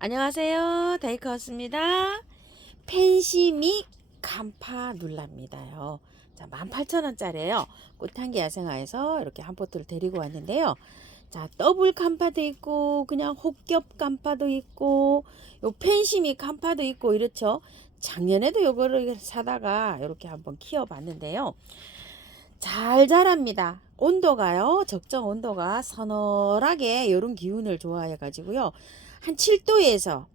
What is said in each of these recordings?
안녕하세요. 데이커스입니다. 펜시믹 간파눌라입니다요. 자, 18,000원짜리예요. 꽃향기 야생화에서 이렇게 한 포트를 데리고 왔는데요. 자, 더블 간파도 있고 그냥 혹겹 간파도 있고 요 펜시믹 간파도 있고 이렇죠. 작년에도 요거를 사다가 이렇게 한번 키워봤는데요. 잘 자랍니다. 온도가요, 적정 온도가 서늘하게 이런 기운을 좋아해 가지고요, 한 7도에서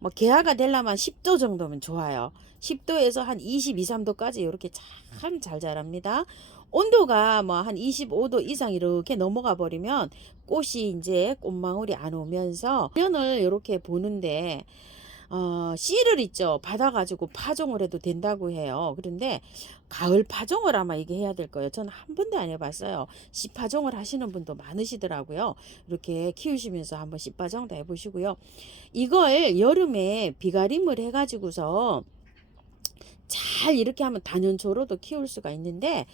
뭐 개화가 되려면 10도 정도면 좋아요. 10도에서 한 22, 3도까지 이렇게 참 잘 자랍니다. 온도가 뭐 한 25도 이상 이렇게 넘어가 버리면 꽃이 이제 꽃망울이 안 오면서 년을 이렇게 보는데 씨를 있죠. 받아가지고 파종을 해도 된다고 해요. 그런데 가을 파종을 아마 이게 해야 될 거예요. 저는 한 번도 안 해봤어요. 씨 파종을 하시는 분도 많으시더라고요. 이렇게 키우시면서 한번 씨 파종도 해보시고요. 이걸 여름에 비가림을 해가지고서 잘 이렇게 하면 단연초로도 키울 수가 있는데,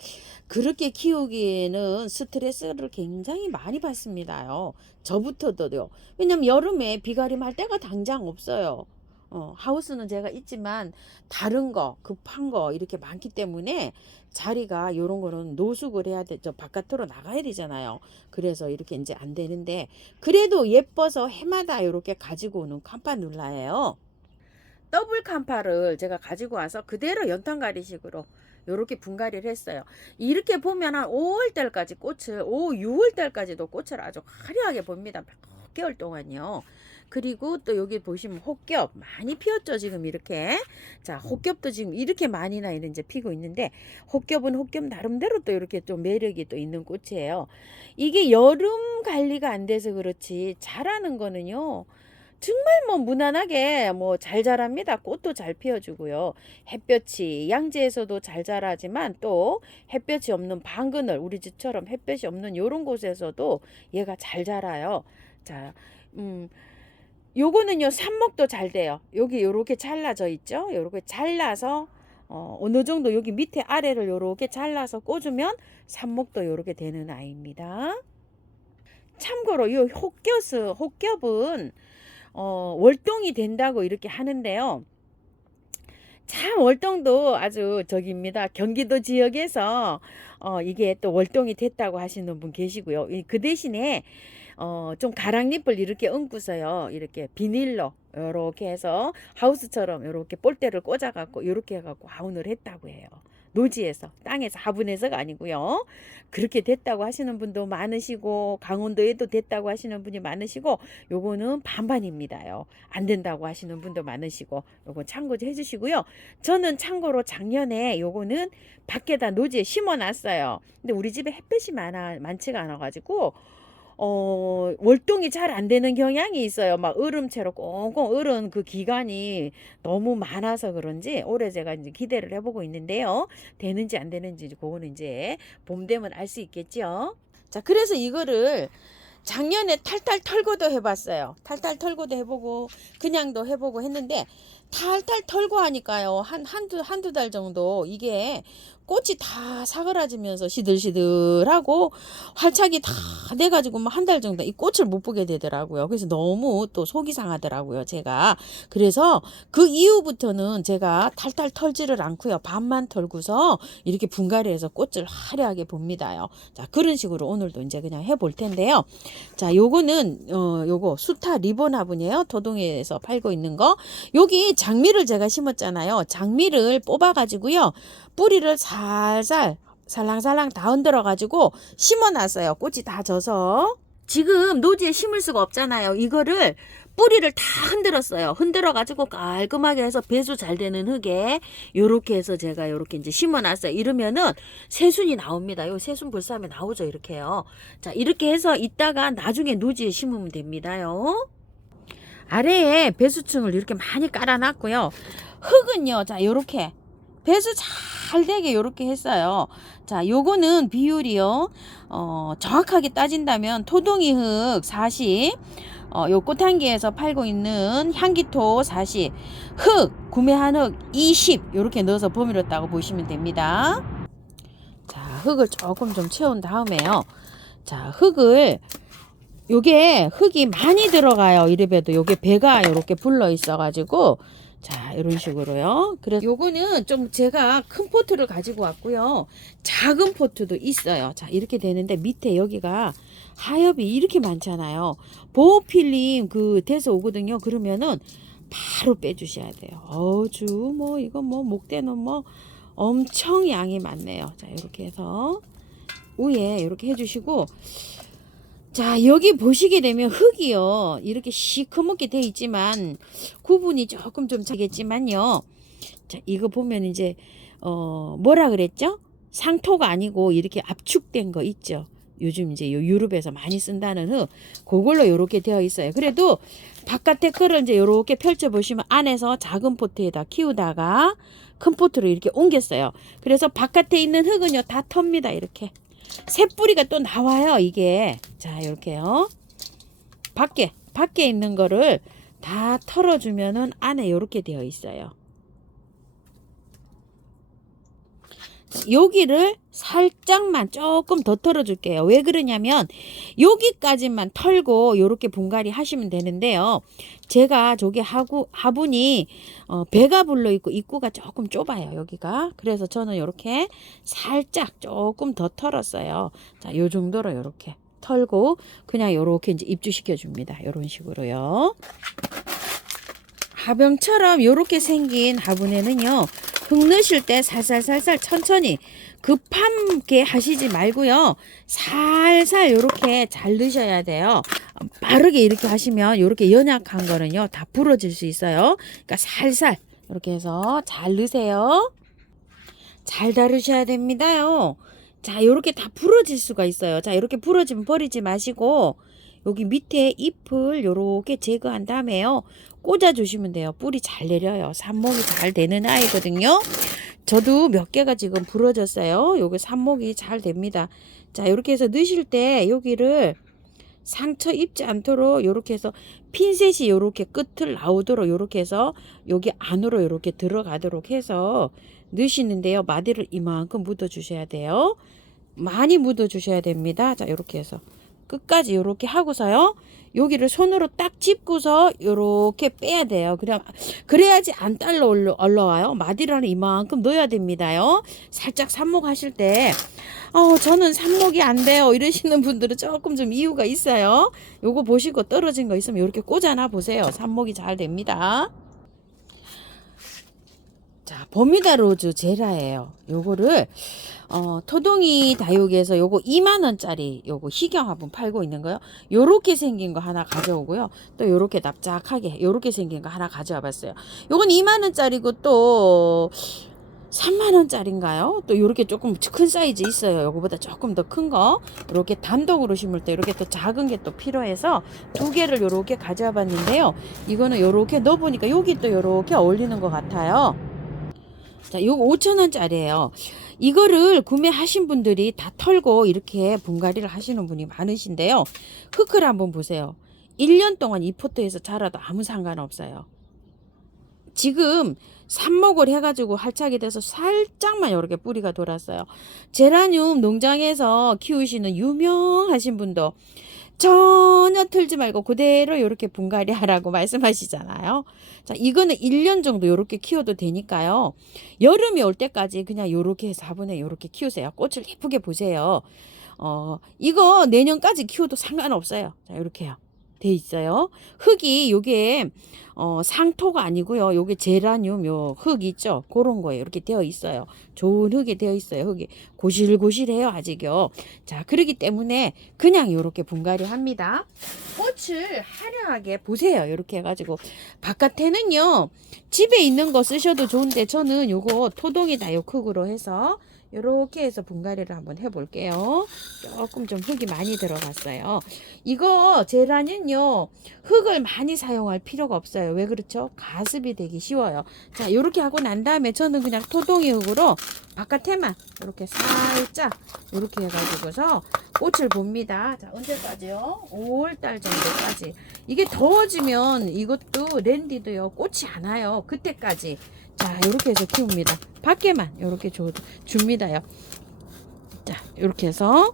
그렇게 키우기에는 스트레스를 굉장히 많이 받습니다요. 저부터도요. 왜냐면 여름에 비가림 할 때가 당장 없어요. 하우스는 제가 있지만 다른 거 급한 거 이렇게 많기 때문에 자리가 요런 거는 노숙을 해야 되죠. 바깥으로 나가야 되잖아요. 그래서 이렇게 이제 안 되는데, 그래도 예뻐서 해마다 이렇게 가지고 오는 캄파눌라예요. 더블 캄파를 제가 가지고 와서 그대로 연탄가리식으로 요렇게 분갈이를 했어요. 이렇게 보면 한 5월달까지 꽃을, 6월달까지도 꽃을 아주 화려하게 봅니다. 몇 개월 동안요. 그리고 또 여기 보시면 혹겹 많이 피었죠, 지금 이렇게. 자, 혹겹도 지금 이렇게 많이나 이제 피고 있는데, 혹겹은 혹겹 나름대로 또 이렇게 좀 매력이 또 있는 꽃이에요. 이게 여름 관리가 안 돼서 그렇지 자라는 거는요, 정말 뭐 무난하게 뭐 잘 자랍니다. 꽃도 잘 피워주고요. 햇볕이 양지에서도 잘 자라지만 또 햇볕이 없는 방그늘, 우리 집처럼 햇볕이 없는 요런 곳에서도 얘가 잘 자라요. 자, 요거는요, 삽목도 잘 돼요. 여기 요렇게 잘라져 있죠. 요렇게 잘라서 어느 정도 여기 밑에 아래를 요렇게 잘라서 꽂으면 삽목도 요렇게 되는 아이입니다. 참고로 요 혹겹은 월동이 된다고 이렇게 하는데요. 참 월동도 아주 저기입니다. 경기도 지역에서 이게 또 월동이 됐다고 하시는 분 계시고요. 그 대신에 좀 가랑잎을 이렇게 얹고서요, 이렇게 비닐로 이렇게 해서 하우스처럼 이렇게 볼대를 꽂아 갖고 이렇게 해 갖고 화분을 했다고 해요. 노지에서, 땅에서, 화분에서가 아니고요. 그렇게 됐다고 하시는 분도 많으시고, 강원도에도 됐다고 하시는 분이 많으시고, 요거는 반반입니다요. 안 된다고 하시는 분도 많으시고, 요거 참고 해주시고요. 저는 참고로 작년에 요거는 밖에다 노지에 심어 놨어요. 근데 우리 집에 햇볕이 많지가 않아 가지고 월동이 잘 안 되는 경향이 있어요. 막 얼음채로 꽁꽁 얼은 그 기간이 너무 많아서 그런지 올해 제가 이제 기대를 해보고 있는데요. 되는지 안 되는지 그거는 이제 봄 되면 알 수 있겠죠. 자, 그래서 이거를 작년에 탈탈 털고도 해봤어요. 탈탈 털고도 해보고 그냥도 해보고 했는데, 탈탈 털고 하니까요, 한두 달 정도 이게 꽃이 다 사그라지면서 시들시들하고 활착이 다 돼가지고 뭐 한 달 정도 이 꽃을 못 보게 되더라고요. 그래서 너무 또 속이 상하더라고요, 제가. 그래서 그 이후부터는 제가 탈탈 털지를 않고요, 반만 털고서 이렇게 분갈이해서 꽃을 화려하게 봅니다요. 자, 그런 식으로 오늘도 이제 그냥 해볼 텐데요. 자, 요거는 요거 수타 리본 화분이에요. 토동에서 팔고 있는 거. 여기 장미를 제가 심었잖아요. 장미를 뽑아 가지고요, 뿌리를 살살 살랑살랑 다 흔들어 가지고 심어 놨어요. 꽃이 다 져서. 지금 노지에 심을 수가 없잖아요. 이거를 뿌리를 다 흔들었어요. 흔들어 가지고 깔끔하게 해서 배수 잘 되는 흙에 요렇게 해서 제가 요렇게 이제 심어 놨어요. 이러면은 새순이 나옵니다. 요 새순 불사하면 나오죠, 이렇게요. 자, 이렇게 해서 이따가 나중에 노지에 심으면 됩니다요. 아래에 배수층을 이렇게 많이 깔아놨고요. 흙은요, 자, 요렇게 배수 잘 되게 요렇게 했어요. 자, 요거는 비율이요, 정확하게 따진다면 토동이 흙 40, 요 꽃향기에서 팔고 있는 향기토 40, 흙 구매한 흙 20 요렇게 넣어서 버무렸다고 보시면 됩니다. 자, 흙을 조금 좀 채운 다음에요. 자, 흙을 요게 흙이 많이 들어가요. 이래봬도 요게 배가 이렇게 불러 있어가지고 자 이런 식으로요. 그래서 요거는 좀 제가 큰 포트를 가지고 왔고요. 작은 포트도 있어요. 자 이렇게 되는데 밑에 여기가 하엽이 이렇게 많잖아요. 보호필름 그 돼서 오거든요. 그러면은 바로 빼주셔야 돼요. 어주 뭐 이거 뭐 목대는 뭐 엄청 양이 많네요. 자 이렇게 해서 위에 이렇게 해주시고 자 여기 보시게 되면 흙이요 이렇게 시커멓게 돼 있지만 구분이 조금 좀 차겠지만요. 자 이거 보면 이제 뭐라 그랬죠? 상토가 아니고 이렇게 압축된 거 있죠. 요즘 이제 유럽에서 많이 쓴다는 흙 그걸로 이렇게 되어 있어요. 그래도 바깥에 거를 이제 이렇게 펼쳐 보시면 안에서 작은 포트에다 키우다가 큰 포트로 이렇게 옮겼어요. 그래서 바깥에 있는 흙은요 다 텁니다. 이렇게 새 뿌리가 또 나와요. 이게 자 이렇게요. 밖에 있는 거를 다 털어주면은 안에 이렇게 되어 있어요. 여기를 살짝만 조금 더 털어줄게요. 왜 그러냐면 여기까지만 털고 이렇게 분갈이 하시면 되는데요. 제가 저기 화분이 배가 불러 있고 입구가 조금 좁아요. 여기가. 그래서 저는 이렇게 살짝 조금 더 털었어요. 자, 요 정도로 이렇게 털고 그냥 이렇게 이제 입주시켜 줍니다. 이런 식으로요. 화병처럼 이렇게 생긴 화분에는요. 흙 넣으실 때 살살살살 천천히 급하게 하시지 말고요. 살살 이렇게 잘 넣으셔야 돼요. 빠르게 이렇게 하시면 이렇게 연약한 거는요. 다 부러질 수 있어요. 그러니까 살살 이렇게 해서 잘 넣으세요. 잘 다루셔야 됩니다요. 자, 이렇게 다 부러질 수가 있어요. 자, 이렇게 부러지면 버리지 마시고 여기 밑에 잎을 이렇게 제거한 다음에요. 꽂아 주시면 돼요. 뿌리 잘 내려요. 삽목이 잘 되는 아이거든요. 저도 몇 개가 지금 부러졌어요. 여기 삽목이 잘 됩니다. 자, 이렇게 해서 넣으실 때 여기를 상처 입지 않도록 이렇게 해서 핀셋이 이렇게 끝을 나오도록 이렇게 해서 여기 안으로 이렇게 들어가도록 해서 넣으시는데요. 마디를 이만큼 묻어 주셔야 돼요. 많이 묻어 주셔야 됩니다. 자, 이렇게 해서 끝까지 이렇게 하고서요. 여기를 손으로 딱 짚고서 이렇게 빼야 돼요. 그래야지 안 딸려 올라와요. 마디라는 이만큼 넣어야 됩니다요. 살짝 삽목하실 때 저는 삽목이 안 돼요 이러시는 분들은 조금 좀 이유가 있어요. 요거 보시고 떨어진 거 있으면 이렇게 꽂아놔 보세요. 삽목이 잘 됩니다. 자, 버뮤다 로즈 제라예요. 요거를 토동이 다육에서 요거 2만원짜리 요거 희경 화분 팔고 있는 거요. 요렇게 생긴 거 하나 가져오고요. 또 요렇게 납작하게 요렇게 생긴 거 하나 가져와 봤어요. 요건 2만원짜리고 또 3만원짜리인가요? 또 요렇게 조금 큰 사이즈 있어요. 요거보다 조금 더 큰 거. 요렇게 단독으로 심을 때 요렇게 또 작은 게 또 필요해서 두 개를 요렇게 가져와 봤는데요. 이거는 요렇게 넣어보니까 여기 또 요렇게 어울리는 것 같아요. 자, 요거 5,000원짜리예요. 이거를 구매하신 분들이 다 털고 이렇게 분갈이를 하시는 분이 많으신데요. 흙을 한번 보세요. 1년 동안 이 포트에서 자라도 아무 상관없어요. 지금 삽목을 해가지고 활착이 돼서 살짝만 이렇게 뿌리가 돌았어요. 제라늄 농장에서 키우시는 유명하신 분도 전혀 틀지 말고 그대로 이렇게 분갈이 하라고 말씀하시잖아요. 자, 이거는 1년 정도 이렇게 키워도 되니까요. 여름이 올 때까지 그냥 이렇게 해서 화분에 이렇게 키우세요. 꽃을 예쁘게 보세요. 이거 내년까지 키워도 상관없어요. 자, 이렇게요. 돼 있어요. 흙이 요게 상토가 아니고요. 요게 제라늄 요 흙 있죠. 그런 거예요. 이렇게 되어 있어요. 좋은 흙이 되어 있어요. 흙이 고실고실해요. 아직요. 자, 그러기 때문에 그냥 요렇게 분갈이 합니다. 꽃을 화려하게 보세요. 이렇게 해가지고 바깥에는요. 집에 있는 거 쓰셔도 좋은데 저는 요거 토동이 다육흙으로 해서 이렇게 해서 분갈이를 한번 해볼게요. 조금 좀 흙이 많이 들어갔어요. 이거 제라는요 흙을 많이 사용할 필요가 없어요. 왜 그렇죠? 가습이 되기 쉬워요. 자, 이렇게 하고 난 다음에 저는 그냥 토동이 흙으로 바깥에만 이렇게 살짝 이렇게 해가지고서 꽃을 봅니다. 자, 언제까지요? 5월달 정도까지. 이게 더워지면 이것도 랜디도요 꽃이 안 와요. 그때까지. 자, 이렇게 해서 키웁니다. 밖에만 이렇게 줍니다요. 자, 이렇게 해서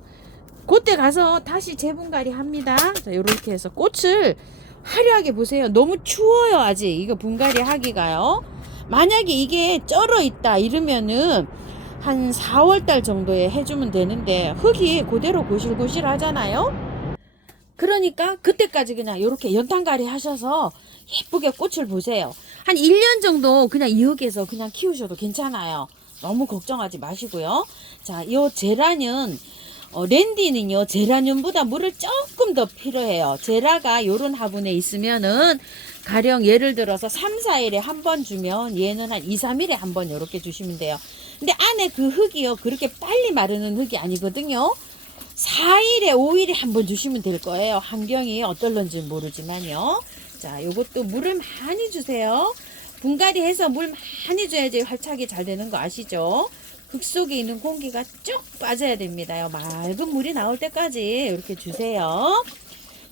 그때 가서 다시 재분갈이 합니다. 자, 이렇게 해서 꽃을 화려하게 보세요. 너무 추워요, 아직. 이거 분갈이 하기가요. 만약에 이게 쩔어 있다 이러면은 한 4월 달 정도에 해주면 되는데 흙이 그대로 고실고실 하잖아요. 그러니까 그때까지 그냥 이렇게 연탄갈이 하셔서 예쁘게 꽃을 보세요. 한 1년 정도 그냥 이 흙에서 그냥 키우셔도 괜찮아요. 너무 걱정하지 마시고요. 자, 요 제라는 랜디는요, 제라늄보다 물을 조금 더 필요해요. 제라가 요런 화분에 있으면은 가령 예를 들어서 3, 4일에 한 번 주면 얘는 한 2, 3일에 한 번 이렇게 주시면 돼요. 근데 안에 그 흙이요, 그렇게 빨리 마르는 흙이 아니거든요. 4일에 5일에 한 번 주시면 될 거예요. 환경이 어떨런지 모르지만요. 자, 요것도 물을 많이 주세요. 분갈이 해서 물 많이 줘야지 활착이 잘 되는 거 아시죠? 흙 속에 있는 공기가 쭉 빠져야 됩니다. 맑은 물이 나올 때까지 이렇게 주세요.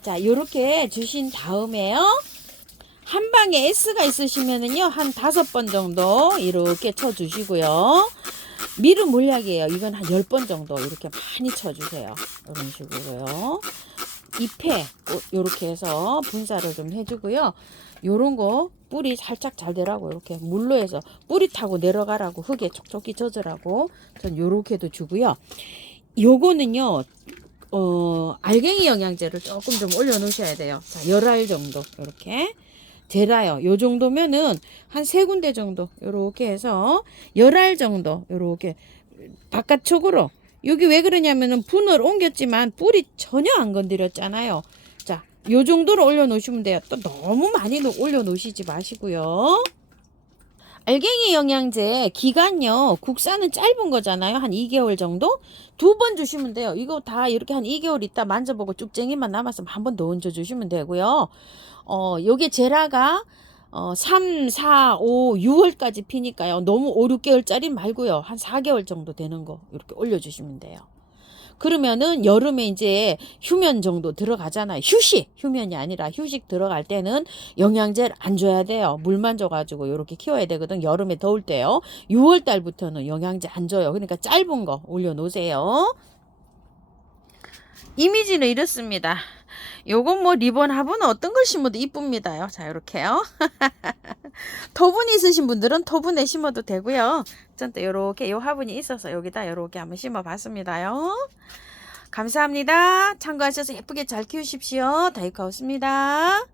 자, 요렇게 주신 다음에요. 한 방에 S가 있으시면은요, 한 5번 정도 이렇게 쳐주시고요. 미루 물약이에요. 이건 한 10번 정도 이렇게 많이 쳐주세요. 이런 식으로요. 잎에 이렇게 해서 분사를 좀 해주고요. 요런 거 뿌리 살짝 잘 되라고 이렇게 물로 해서 뿌리 타고 내려가라고 흙에 촉촉히 젖으라고 전 요렇게도 주고요. 요거는요, 알갱이 영양제를 조금 좀 올려 놓으셔야 돼요. 자, 열알 정도 이렇게. 제라요. 요 정도면은 한 3군데 정도 요렇게 해서 열알 정도 요렇게 바깥쪽으로. 여기 왜 그러냐면은 분을 옮겼지만 뿌리 전혀 안 건드렸잖아요. 자, 요 정도로 올려 놓으시면 돼요. 또 너무 많이 올려 놓으시지 마시고요. 알갱이 영양제 기간요, 국산은 짧은 거잖아요. 한 2개월 정도? 2번 주시면 돼요. 이거 다 이렇게 한 2개월 있다 만져보고 쭉쟁이만 남았으면 한 번 더 얹어 주시면 되고요. 요게 제라가 3, 4, 5, 6월까지 피니까요. 너무 5, 6개월짜리 말고요. 한 4개월 정도 되는 거 이렇게 올려주시면 돼요. 그러면은 여름에 이제 휴면 정도 들어가잖아요. 휴면이 아니라 휴식 들어갈 때는 영양제를 안 줘야 돼요. 물만 줘가지고 이렇게 키워야 되거든. 여름에 더울 때요. 6월 달부터는 영양제 안 줘요. 그러니까 짧은 거 올려놓으세요. 이미지는 이렇습니다. 요건 뭐 리본 화분 어떤 걸 심어도 이쁩니다요. 자, 이렇게요. 토분 있으신 분들은 토분에 심어도 되고요. 전 또 이렇게 요 화분이 있어서 여기다 이렇게 한번 심어봤습니다요. 감사합니다. 참고하셔서 예쁘게 잘 키우십시오. 다이카우스입니다.